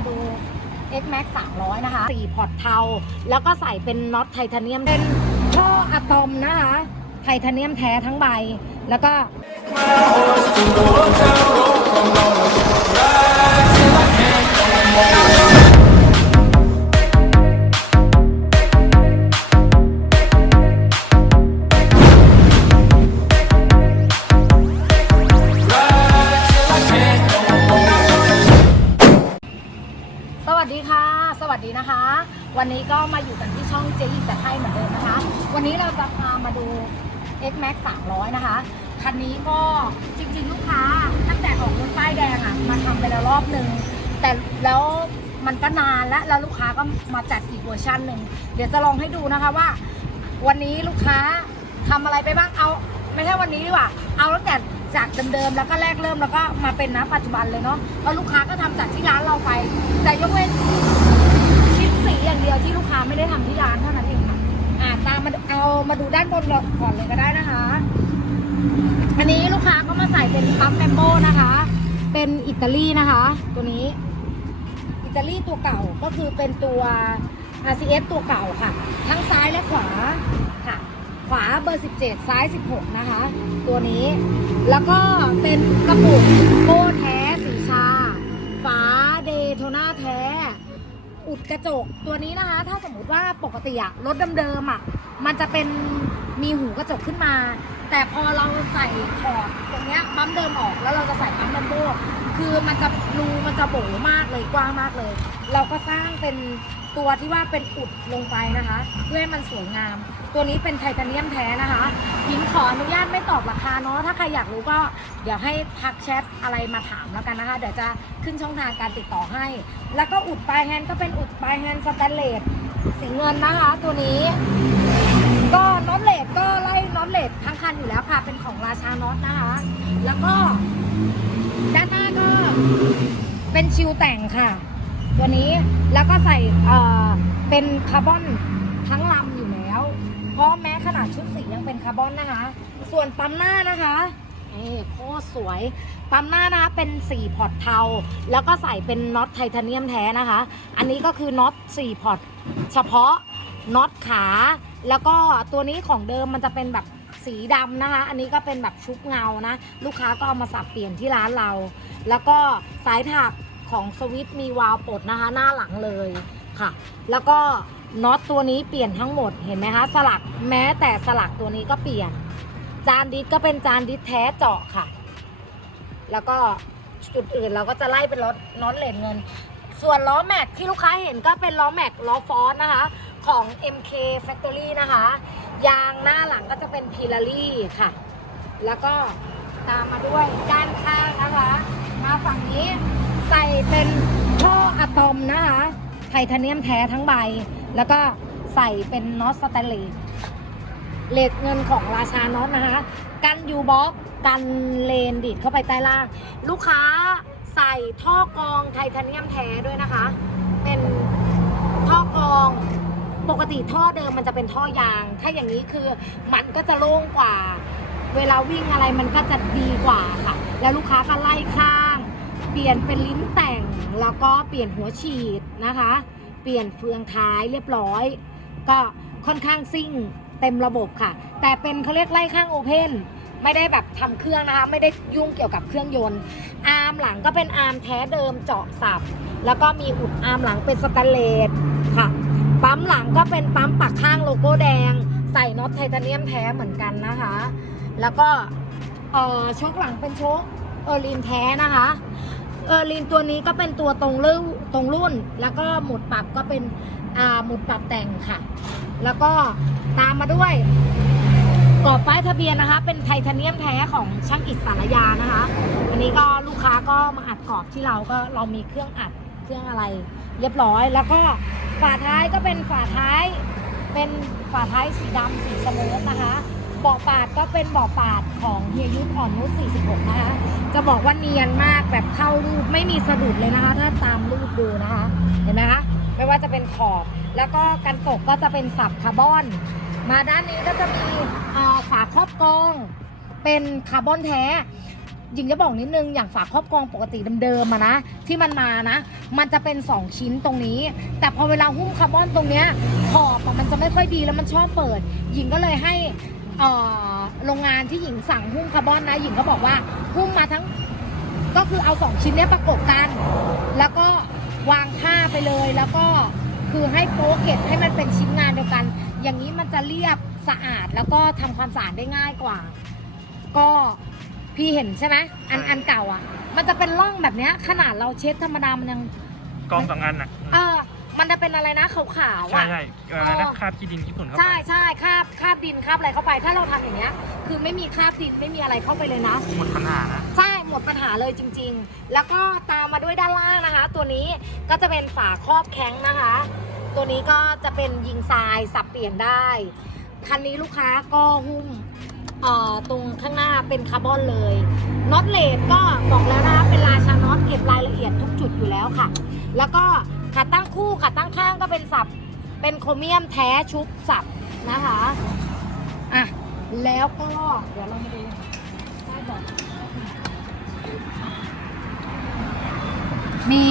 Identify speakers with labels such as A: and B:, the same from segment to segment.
A: มาดู X Max 300 นะคะสี่พอร์ตเทา แล้วก็ใส่เป็นน็อตไทเทเนียม เป็นท่ออะตอมนะคะ ไทเทเนียมแท้ทั้งใบ แล้วก็ วันนี้ก็มาอยู่กันที่ช่องเจอีจัดให้เหมือนเดิมนะคะ วันนี้เราจะพามาดู X Max 300 นะคะ คันนี้ก็จริงๆ ลูกค้าตั้งแต่ออกรถป้ายแดงอะ่ะมาทำไปแล้วรอบหนึ่งแต่แล้วมันก็นานแล้วแล้วลูกค้าก็มาจัดอีกเวอร์ชันหนึ่งเดี๋ยวจะลองให้ดูนะคะว่า วันนี้ลูกค้าทำอะไรไปบ้างเอา ไม่ใช่วันนี้ดีกว่า เอาตั้งแต่จากเดิมๆแล้วก็แรกเริ่มแล้วก็มาเป็นนะปัจจุบันเลยเนาะแล้วลูกค้าก็ทำจากที่ร้านเราไป แต่ยกเว้น อย่างเดียวที่ลูกค้าไม่ได้ทำที่ร้านเท่านั้นเองค่ะอ่าตามมาเอามาดูด้านบนก่อนเลยก็ได้นะคะ อันนี้ลูกค้าก็มาใส่เป็นปั๊มแมมโบนะคะ เป็นอิตาลีนะคะ ตัวนี้ อิตาลีตัวเก่าก็คือเป็นตัว RCS ตัวเก่าค่ะ ทั้งซ้ายและขวาค่ะ ขวาเบอร์ 17 ซ้าย 16 นะคะ ตัวนี้ แล้วก็เป็นกระปุกโบ กระจกตัวนี้นะคะ ถ้าสมมติว่าปกติอะรถเดิมๆอะมันจะเป็นมีหูกระจกขึ้นมา แต่พอเราใส่ขอบตรงเนี้ยปั๊มเดิมออกแล้วเราจะใส่ปั๊มดัมโบคือมันจะรูมันจะโบมากเลยกว้างมากเลย เราก็สร้างเป็น ตัวที่ว่าเป็นอุดลงไปนะคะ เพื่อให้มันสวยงาม ตัวนี้เป็นไทเทเนียมแท้นะคะหญิงขออนุญาตไม่ตอบราคาเนาะถ้าใครอยากรู้ก็เดี๋ยวให้ทักแชทอะไรมาถามแล้วกันนะคะ เดี๋ยวจะขึ้นช่องทางการติดต่อให้ แล้วก็อุดปลายแฮนด์ก็เป็นอุดปลายแฮนด์สแตนเลสสีเงินนะคะ ตัวนี้ ก็น็อตเลดก็ไล่น็อตเลดทั้งคันอยู่แล้วค่ะ เป็นของราชาน็อตนะคะ แล้วก็ด้านหน้าก็เป็นชิวแต่งค่ะ ตัวนี้แล้วก็ใส่เป็นคาร์บอนทั้งลำอยู่แล้ว เพราะแม้ขนาดชุดสียังเป็นคาร์บอนนะคะ ส่วนปั๊มหน้านะคะนี่โคตรสวย ปั๊มหน้านะคะเป็น4พอร์ตเทา แล้วก็ใส่เป็นน็อตไทเทเนียมแท้นะคะ อันนี้ก็คือน็อต4พอร์ตเฉพาะน็อตขา แล้วก็ตัวนี้ของเดิมมันจะเป็นแบบสีดำนะคะ อันนี้ก็เป็นแบบชุบเงานะ ลูกค้าก็เอามาสับเปลี่ยนที่ร้านเรา แล้วก็สายถัก ของสวิตช์มีวาล์วปลดนะคะ หน้าหลังเลยค่ะ แล้วก็น็อตตัวนี้เปลี่ยนทั้งหมดเห็นไหมคะสลักแม้แต่สลักตัวนี้ก็เปลี่ยน จานดิสก็เป็นจานดิสแท้เจาะค่ะ แล้วก็จุดอื่นเราก็จะไล่เป็นรถน็อตเลนเงิน ส่วนล้อแม็กที่ลูกค้าเห็นก็เป็นล้อแม็กล้อฟอสนะคะ ของ MK Factory นะคะ ยางหน้าหลังก็จะเป็นพิลารี่ค่ะ แล้วก็ตามมาด้วยด้านข้างนะคะ มาฝั่งนี้ เป็นท่ออะตอมนะคะ ไทเทเนียมแท้ทั้งใบ แล้วก็ใส่เป็นน็อตสแตนเลสเลดเงินของราชาน็อตนะคะ กันยูบ็อกกันเลนดีดเข้าไปใต้ล่าง ลูกค้าใส่ท่อกรองไทเทเนียมแท้ด้วยนะคะ เป็นท่อกรองปกติท่อเดิมมันจะเป็นท่อยาง ถ้าอย่างนี้คือมันก็จะโล่งกว่า เวลาวิ่งอะไรมันก็จะดีกว่าค่ะ แล้วลูกค้าก็ไล่ข้า เปลี่ยนเป็นลิ้นแต่งแล้วก็เปลี่ยนหัวฉีดนะคะ เปลี่ยนเฟืองท้ายเรียบร้อย ก็ค่อนข้างซิ่งเต็มระบบค่ะ แต่เป็นเขาเรียกไล่ข้างโอเพนไม่ได้แบบทำเครื่องนะคะ ไม่ได้ยุ่งเกี่ยวกับเครื่องยนต์ อาร์มหลังก็เป็นอาร์มแท้เดิมเจาะสับ แล้วก็มีอุดอาร์มหลังเป็นสแตนเลสค่ะ ปั๊มหลังก็เป็นปั๊มปักข้างโลโก้แดง ใส่น็อตไทเทเนียมแท้เหมือนกันนะคะ แล้วก็เออชกหลังเป็นชกเออร์ลินแท้นะคะ เออร์ลินตัวนี้ก็เป็นตัวตรงรุ่นตรงรุ่น แล้วก็หมุดปรับก็เป็นอ่าหมุดปรับแต่งค่ะ แล้วก็ตามมาด้วยกรอบป้ายทะเบียนนะคะ เป็นไทเทเนียมแท้ของช่างอิฐสารยานะคะ อันนี้ก็ลูกค้าก็มาอัดกรอบที่เราก็เรามีเครื่องอัดเครื่องอะไร เรียบร้อย แล้วก็ฝาท้ายก็เป็นฝาท้าย เป็นฝาท้ายสีดำสีสมูทนะคะ บาะปาดก็เป็นเบาะปาดของเฮียยุทธอ่อนนุช46 นะคะ จะบอกว่าเนียนมากแบบเข้ารูปไม่มีสะดุดเลยนะคะ ถ้าตามรูปดูนะคะ เห็นไหมคะ ไม่ว่าจะเป็นขอบ แล้วก็กันตกก็จะเป็นสับคาร์บอน มาด้านนี้ก็จะมีฝาครอบกรอง เป็นคาร์บอนแท้หญิงจะบอกนิดนึงอย่างฝาครอบกรองปกติเดิมๆอะนะที่มันมานะ มันจะเป็น 2 ชิ้นตรงนี้ แต่พอเวลาหุ้มคาร์บอนตรงเนี้ยขอบมันจะไม่ค่อยดีแล้วมันชอบเปิดหญิงก็เลยให้ โรงงานที่หญิงสั่งหุ้มคาร์บอนนะหญิงก็บอกว่าหุ้มมาทั้งก็คือเอาสองชิ้นเนี้ยประกบกัน แล้วก็วางผ้าไปเลย แล้วก็คือให้โป๊เก็ตให้มันเป็นชิ้นงานเดียวกัน อย่างนี้มันจะเรียบสะอาดแล้วก็ทำความสะอาดได้ง่ายกว่า ก็พี่เห็นใช่ไหมอันอันเก่าอะ มันจะเป็นร่องแบบเนี้ยขนาดเราเช็ดธรรมดามันยัง
B: กองสองอันอะ
A: เออ มันจะเป็นอะไรนะขาวๆ
B: ใช่
A: อะ
B: ใช่เออ
A: เออ
B: นักคราบขี้ดินขี้ฝุ่นเข้าไป
A: ใช่ใช่คราบคราบดินคราบอะไรเข้าไป ถ้าเราทำอย่างเงี้ย คือไม่มีคราบดินไม่มีอะไรเข้าไปเลยนะ
B: หมดปัญหานะ
A: ใช่หมดปัญหาเลยจริง ๆ แล้วก็ตามมาด้วยด้านล่างนะคะ ตัวนี้ก็จะเป็นฝาครอบแข้งนะคะ ตัวนี้ก็จะเป็นยิงทรายสับเปลี่ยนได้ คันนี้ลูกค้าก็หุ้มเอ่อตรงข้างหน้าเป็นคาร์บอนเลยน็อตเลดก็บอกแล้วนะคะเป็นราชาน็อตเก็บรายละเอียดทุกจุดอยู่แล้วค่ะ แล้วก็ ขาตั้งคู่ขาตั้งข้างก็เป็นสับ เป็นโครเมียมแท้ชุบสับนะคะอะแล้วก็เดี๋ยวเรามาดูใต้บาะมี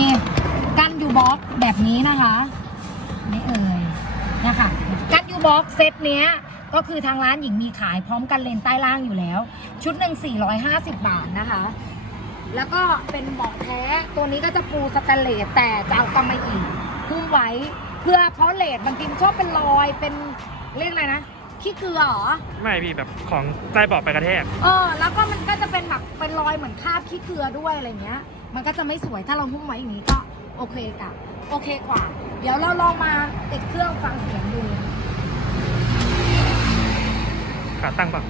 A: กันยูบ็อกแบบนี้นะคะนี่เอ่ยนะคะกันยูบ็อกเซตเนี้ยก็คือทางร้านหญิงมีขายพร้อมกันเลนใต้ล่างอยู่แล้ว ชุดหนึ่ง450 บาทนะคะ แล้วก็เป็นเบาะแท้ตัวนี้ก็จะปูสแตนเลสแต่จะเอากำมะหยี่หุ้มไว้ เพื่อเพราะเลสบางทีมันชอบเป็นรอยเป็นเรียกอะไรนะขี้เกลือเหรอ
B: ไม่พี่แบบของใต้เบาะไปกระแทก
A: เออ แล้วก็มันก็จะเป็นแบบเป็นรอยเหมือนคราบขี้เกลือด้วยอะไรเงี้ย มันก็จะไม่สวยถ้าเราหุ้มไว้อย่างนี้ก็โอเคกับโอเคกว่า เดี๋ยวเราลองมาติดเครื่องฟังเสียงดู
B: ขาตั้งเปล่า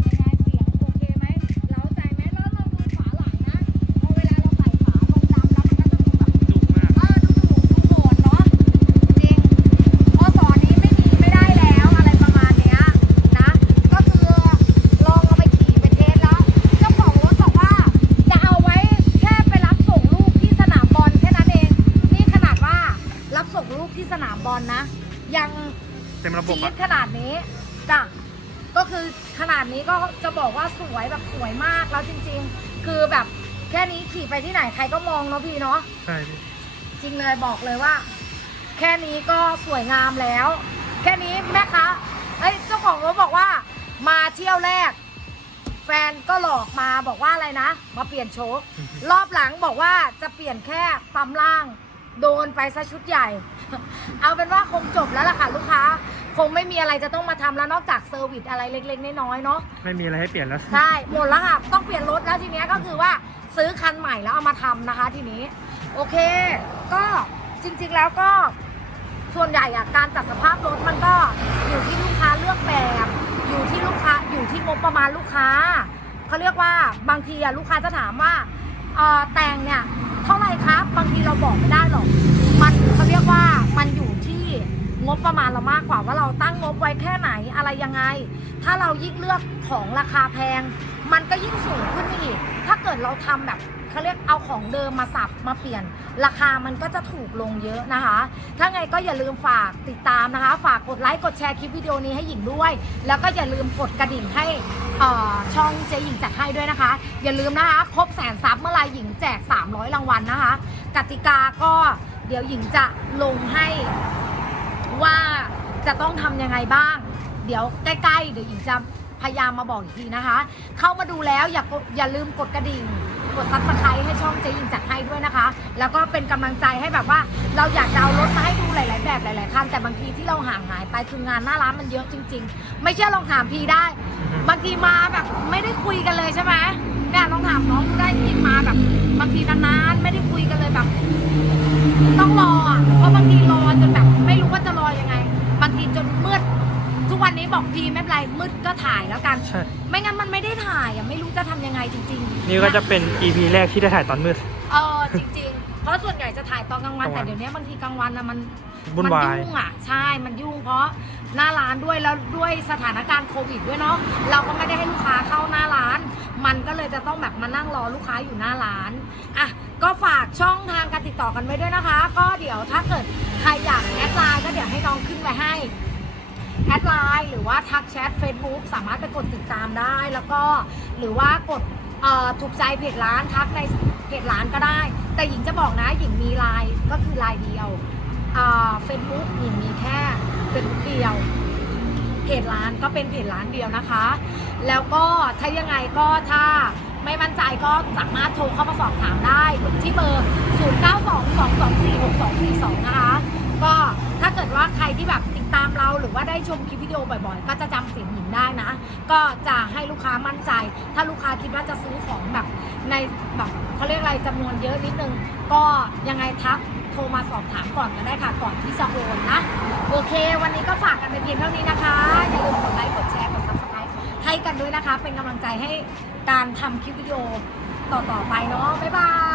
A: เป็นไงเสียงโอเคไหมเล้าใจไหมแล้วลองดูฝาหลังนะพอเวลาเราใส่ฝาลงดำแล้วมันก็จะดูแบบ
B: ดุมาก
A: เออดูถูกดูโหดเนาะจริงพอสอนนี้ไม่มีไม่ได้แล้วอะไรประมาณเนี้ยนะ ก็คือลองเอาไปขี่ไปเทสแล้ว เจ้าของรถบอกว่าจะเอาไว้แค่ไปรับส่งลูกที่สนามบอลแค่นั้นเอง นี่ขนาดว่ารับส่งลูกที่สนาม บอลนะ ยัง
B: เต็มระบบ
A: จี๊
B: อะ
A: ดขนาดนี้จ้ะก็คือขนาดนี้ก็จะบอกว่าสวยแบบสวยมากแล้วจริง ๆ คือแบบแค่นี้ขี่ไปที่ไหนใครก็มองเนาะพี่เนาะ
B: ใช่พี่
A: จริงเลยบอกเลยว่า แค่นี้ก็สวยงามแล้ว แค่นี้แม่คะเอ้ยเจ้าของรถบอกว่า มาเที่ยวแรก แฟนก็หลอกมาบอกว่าอะไรนะ มาเปลี่ยนโชครอบหลังบอกว่าจะเปลี่ยนแค่ปั๊มล่าง โดนไปซะชุดใหญ่ เอาเป็นว่าคงจบแล้วล่ะค่ะลูกค้า คงไม่มีอะไรจะต้องมาทำแล้วนอกจากเซอร์วิสอะไรเล็กๆน้อยๆเนาะ
B: ไม่มีอะไรให้เปลี่ยนแล้ว
A: ใช่ หมดแล้วค่ะ ต้องเปลี่ยนรถแล้วทีเนี้ยก็คือว่าซื้อคันใหม่แล้วเอามาทำนะคะทีนี้ โอเค ก็จริงๆแล้วก็ ส่วนใหญ่อะการจัดสภาพรถมันก็อยู่ที่ลูกค้าเลือกแบบ อยู่ที่ลูกค้าอยู่ที่งบประมาณลูกค้าเขาเรียกว่าบางทีอะลูกค้าจะถามว่าเอ่อแต่งเนี่ย เท่าไหร่ครับ บางทีเราบอกไม่ได้หรอก มันเขาเรียกว่ามันอยู่ที่งบประมาณเรามากกว่าว่าเราตั้งงบไว้แค่ไหนอะไรยังไง ถ้าเรายิ่งเลือกของราคาแพง มันก็ยิ่งสูงขึ้นไปอีก ถ้าเกิดเราทำแบบ เขาเรียกเอาของเดิมมาสับมาเปลี่ยน ราคามันก็จะถูกลงเยอะนะคะ ถ้าไงก็อย่าลืมฝากติดตามนะคะ ฝากกดไลค์กดแชร์คลิปวิดีโอนี้ให้หญิงด้วย แล้วก็อย่าลืมกดกระดิ่งให้ช่องเจหญิงจัดให้ด้วยนะคะ อย่าลืมนะคะครบแสนซับเมื่อไรหญิงแจก 300 รางวัลนะคะ กติกาก็เดี๋ยวหญิงจะลงให้ว่าจะต้องทำยังไงบ้าง เดี๋ยวใกล้ๆเดี๋ยวหญิงจะพยายามมาบอกอีกทีนะคะ เข้ามาดูแล้วอย่าอย่าลืมกดกระดิ่ง กดซับสไครต์ให้ช่องเจหญิงจัดให้ด้วยนะคะ แล้วก็เป็นกำลังใจให้แบบว่า เราอยากจะเอารถมาให้ดูหลาย ๆ แบบหลาย ๆคันแต่บางทีที่เราห่างหายไปคืองานหน้าร้านมันเยอะจริง ๆ ไม่เชื่อลองถามพีได้ บางทีมาแบบไม่ได้คุยกันเลยใช่ไหมเนี่ยลองถามน้องดูได้จริงๆมาแบบ บางทีนาน ๆ ไม่ได้คุยกันเลยแบบ ต้องรออะเพราะบางทีรอจนแบบไม่รู้ว่าจะรอยังไง บาง ทุกวันนี้บอกพี่ไม่เป็นไรมืดก็ถ่ายแล้วกัน
B: ใช่
A: ไม่งั้นมันไม่ได้ถ่ายอะไม่รู้จะทำยังไงจริงๆ
B: นี่ก็จะเป็น EP แรกที่ได้ถ่ายตอนมืด
A: เออจริงๆ เพราะส่วนใหญ่จะถ่ายตอนกลางวัน
B: กลางวัน
A: แต่เดี๋ยวนี้บางทีกลางวันนะมัน
B: วุ่น
A: มั
B: วาย
A: ยุ่งอะใช่ มันยุ่งเพราะหน้าร้านด้วยแล้วด้วยสถานการณ์โควิดด้วยเนาะเราก็ไม่ได้ให้ลูกค้าเข้าหน้าร้าน มันก็เลยจะต้องแบบมานั่งรอลูกค้าอยู่หน้าร้านอะก็ฝากช่องทางการติดต่อกันไว้ด้วยนะคะ ก็เดี๋ยวถ้าเกิดใครอยากแอดไลน์ก็เดี๋ยวให้น้องขึ้นไว้ให้ แอดไลน์หรือว่าทักแชท Facebook สามารถไปกดติดตามได้ แล้วก็หรือว่ากดถูกใจเพจร้านทักในเพจร้านก็ได้ แต่หญิงจะบอกนะหญิงมีไลน์ก็คือไลน์เดียวเฟซบุ๊กหญิงมีแค่เฟซบุ๊กเดียวเพจร้านก็เป็นเพจร้านเดียวนะคะ แล้วก็ถ้ายังไงก็ถ้าไม่มั่นใจก็สามารถโทรเข้ามาสอบถามได้ที่เบอร์ 0922246242 นะคะ ก็ถ้าเกิดว่าใครที่แบบติดตามเราหรือว่าได้ชมคลิปวิดีโอบ่อยๆ ก็จะจำเสียงหญิงได้นะ ก็จะให้ลูกค้ามั่นใจ ถ้าลูกค้าคิดว่าจะซื้อของแบบในแบบเขาเรียกอะไรจำนวนเยอะนิดนึง ก็ยังไงทักโทรมาสอบถามก่อนก็ได้ค่ะ ก่อนที่จะโอนนะ โอเค วันนี้ก็ฝากกันไปเพียงเท่านี้นะคะ อย่าลืมกดไลค์ กดแชร์ กด subscribe ให้กันด้วยนะคะ เป็นกำลังใจให้การทำคลิปวิดีโอต่อๆไปเนาะ บ๊ายบาย